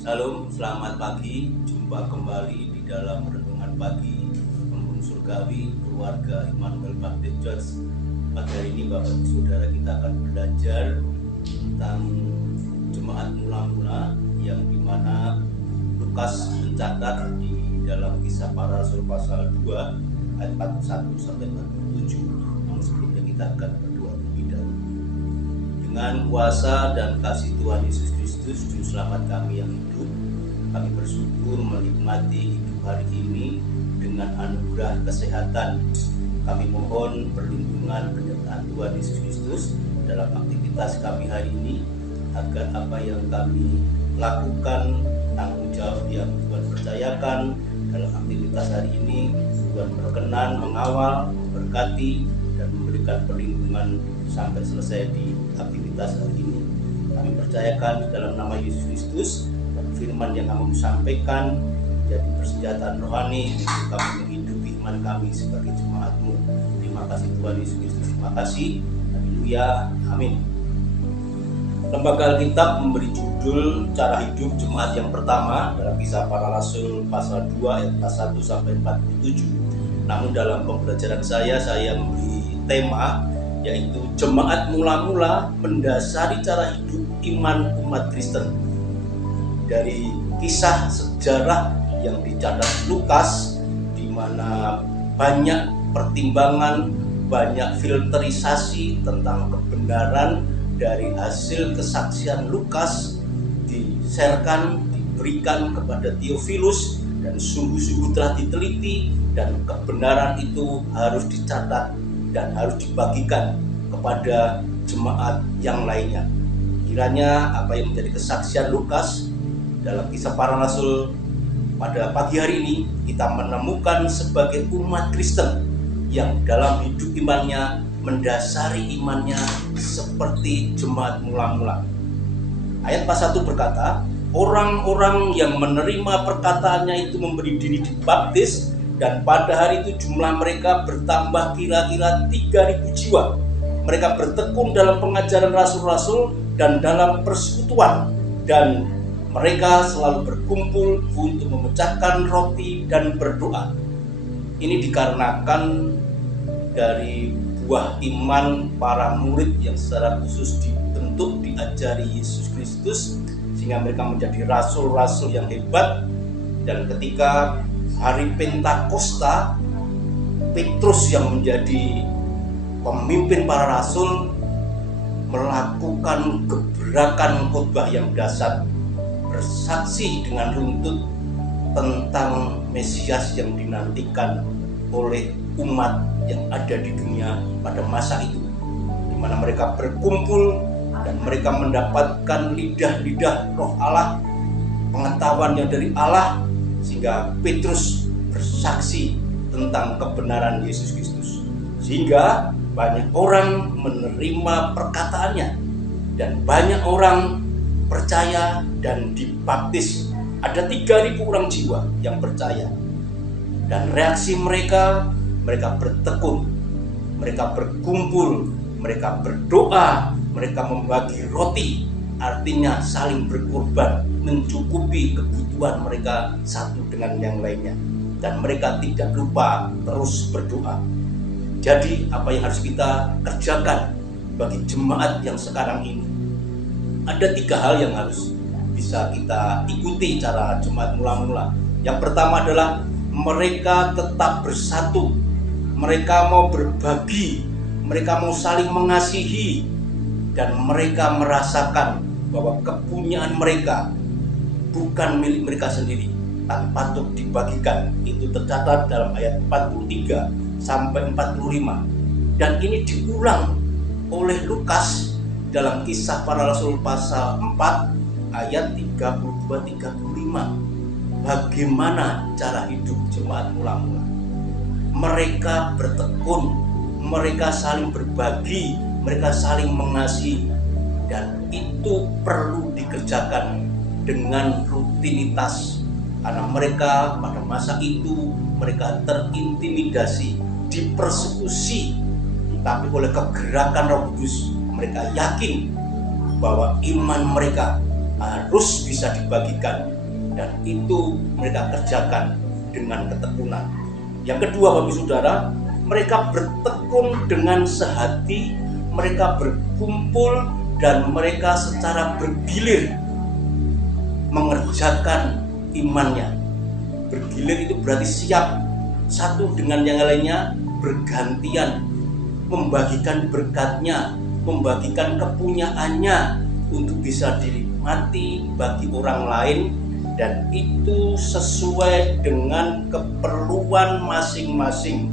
Salam, selamat pagi. Jumpa kembali di dalam renungan pagi Embun Surgawi Keluarga Immanuel Baptist Church. Pada hari ini Bapak Ibu Saudara, kita akan belajar tentang jemaat mula-mula yang dimana Lukas mencatat di dalam Kisah Para Rasul pasal 2 ayat 41 sampai 47. Namun sebelumnya kita akan berdoa terlebih dahulu. Dengan kuasa dan kasih Tuhan Yesus Kristus, Juru Selamat kami yang hidup, kami bersyukur menikmati hidup hari ini dengan anugerah kesehatan. Kami mohon perlindungan penyertaan Tuhan Yesus Kristus dalam aktivitas kami hari ini, agar apa yang kami lakukan, tanggung jawab yang Tuhan percayakan dalam aktivitas hari ini, Tuhan berkenan mengawal, memberkati, dan memberikan perlindungan sampai selesai di aktivitas hari ini. Kami percayakan dalam nama Yesus Kristus, firman yang kami sampaikan menjadi persenjataan rohani untuk kami menghidupi iman kami sebagai jemaat-Mu. Terima kasih Tuhan Yesus Kristus, terima kasih. Haleluya, amin. Lembaga Alkitab memberi judul cara hidup jemaat yang pertama dalam Kisah Para Rasul pasal 2 ayat 1 sampai 47. Namun dalam pembelajaran saya memberi tema yaitu jemaat mula-mula mendasari cara hidup iman umat Kristen. Dari kisah sejarah yang dicatat Lukas, di mana banyak pertimbangan, banyak filterisasi tentang kebenaran dari hasil kesaksian Lukas diserahkan, diberikan kepada Theophilus, dan sungguh-sungguh telah diteliti, dan kebenaran itu harus dicatat dan harus dibagikan kepada jemaat yang lainnya. Kiranya apa yang menjadi kesaksian Lukas dalam Kisah Para Rasul pada pagi hari ini kita menemukan sebagai umat Kristen yang dalam hidup imannya mendasari imannya seperti jemaat mula-mula. Ayat 1 berkata, orang-orang yang menerima perkataannya itu memberi diri dibaptis, dan pada hari itu jumlah mereka bertambah kira-kira 3.000 jiwa. Mereka bertekun dalam pengajaran rasul-rasul dan dalam persekutuan, dan mereka selalu berkumpul untuk memecahkan roti dan berdoa. Ini dikarenakan dari buah iman para murid yang secara khusus dibentuk, diajari Yesus Kristus, sehingga mereka menjadi rasul-rasul yang hebat. Dan ketika hari Pentakosta, Petrus yang menjadi pemimpin para rasul melakukan gebrakan khotbah yang dahsyat, bersaksi dengan runtut tentang Mesias yang dinantikan oleh umat yang ada di dunia pada masa itu, di mana mereka berkumpul dan mereka mendapatkan lidah-lidah roh Allah, pengetahuan yang dari Allah, sehingga Petrus bersaksi tentang kebenaran Yesus Kristus, sehingga banyak orang menerima perkataannya dan banyak orang percaya dan dibaptis. Ada 3.000 orang jiwa yang percaya, dan reaksi mereka bertekun, mereka berkumpul, mereka berdoa, mereka membagi roti, artinya saling berkorban, mencukupi kebutuhan mereka satu dengan yang lainnya, dan mereka tidak lupa terus berdoa. Jadi apa yang harus kita kerjakan bagi jemaat yang sekarang ini? Ada 3 hal yang harus bisa kita ikuti cara jemaat mula-mula. Yang pertama adalah mereka tetap bersatu, mereka mau berbagi, mereka mau saling mengasihi, dan mereka merasakan bahwa kepunyaan mereka bukan milik mereka sendiri, tapi patut dibagikan. Itu tercatat dalam ayat 43 sampai 45. Dan ini diulang oleh Lukas dalam Kisah Para Rasul pasal 4 ayat 32-35. Bagaimana cara hidup jemaat mula-mula? Mereka bertekun, mereka saling berbagi, mereka saling mengasihi, dan itu perlu dikerjakan dengan rutinitas, karena mereka pada masa itu mereka terintimidasi, dipersekusi, tapi oleh kegerakan Roh Kudus mereka yakin bahwa iman mereka harus bisa dibagikan, dan itu mereka kerjakan dengan ketekunan. Yang kedua, Bapak Saudara, mereka bertekun dengan sehati, mereka berkumpul dan mereka secara bergilir mengerjakan imannya. Bergilir itu berarti siap satu dengan yang lainnya, bergantian membagikan berkatnya, membagikan kepunyaannya untuk bisa dinikmati bagi orang lain, dan itu sesuai dengan keperluan masing-masing,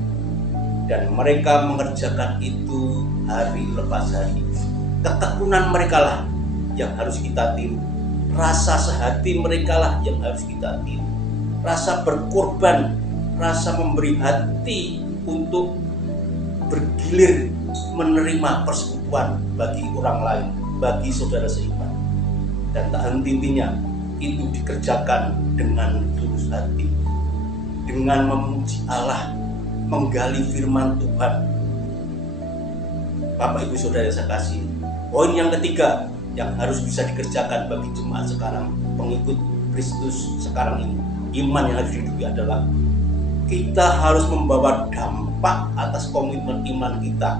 dan mereka mengerjakan itu hari lepas hari. Ketekunan mereka lah yang harus kita tiru, rasa sehati mereka lah yang harus kita tiru, rasa berkorban, rasa memberi hati untuk bergilir menerima persekutuan bagi orang lain, bagi saudara seiman. Dan tak henti-hentinya itu dikerjakan dengan tulus hati, dengan memuji Allah, menggali firman Tuhan. Bapak Ibu Saudara yang saya kasih, poin yang ketiga yang harus bisa dikerjakan bagi jemaat sekarang, pengikut Kristus sekarang ini, iman yang harus dihidupi adalah kita harus membawa dampak atas komitmen iman kita,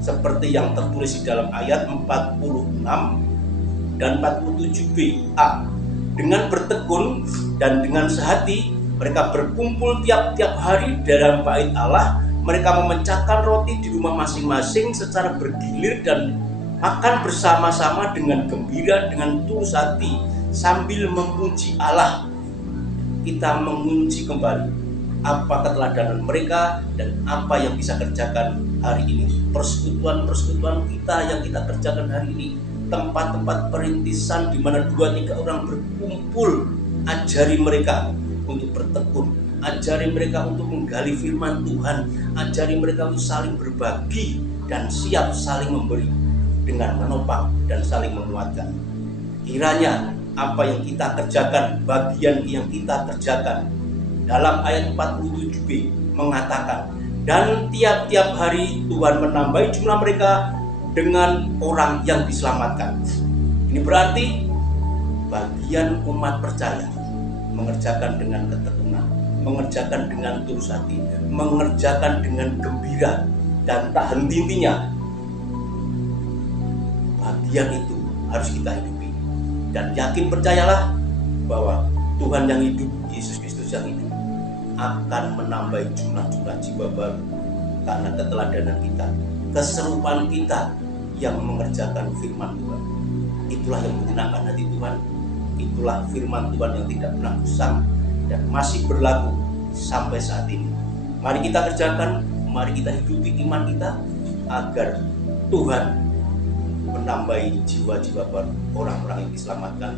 seperti yang tertulis di dalam ayat 46 dan 47b-a. Dengan bertekun dan dengan sehati, mereka berkumpul tiap-tiap hari dalam bait Allah. Mereka memecahkan roti di rumah masing-masing secara bergilir dan makan bersama-sama dengan gembira, dengan tulus hati, sambil memuji Allah. Kita mengunci kembali apa keteladanan mereka dan apa yang bisa kerjakan hari ini. Persekutuan-persekutuan kita yang kita kerjakan hari ini, tempat-tempat perintisan di mana 2-3 orang berkumpul, ajari mereka untuk bertekun, ajari mereka untuk menggali firman Tuhan, ajari mereka untuk saling berbagi dan siap saling memberi dengan menopang dan saling menguatkan. Kiranya apa yang kita kerjakan, bagian yang kita kerjakan dalam ayat 47b mengatakan, dan tiap-tiap hari Tuhan menambahi jumlah mereka dengan orang yang diselamatkan. Ini berarti bagian umat percaya mengerjakan dengan ketekunan, mengerjakan dengan tulus hati, mengerjakan dengan gembira dan tak henti-hentinya. Bagian itu harus kita hidupi, dan yakin percayalah bahwa Tuhan yang hidup, Yesus Kristus yang hidup, akan menambah jumlah-jumlah jiwa baru karena keteladanan kita, keserupaan kita yang mengerjakan firman Tuhan. Itulah yang menyenangkan hati Tuhan. Itulah firman Tuhan yang tidak pernah usang dan masih berlaku sampai saat ini. Mari kita kerjakan, mari kita hidupi iman kita agar Tuhan menambahi jiwa-jiwa baru, orang-orang yang diselamatkan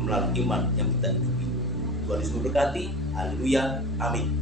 melalui iman yang kita hidupi. Tuhan Yesus memberkati. Haleluya. Amin.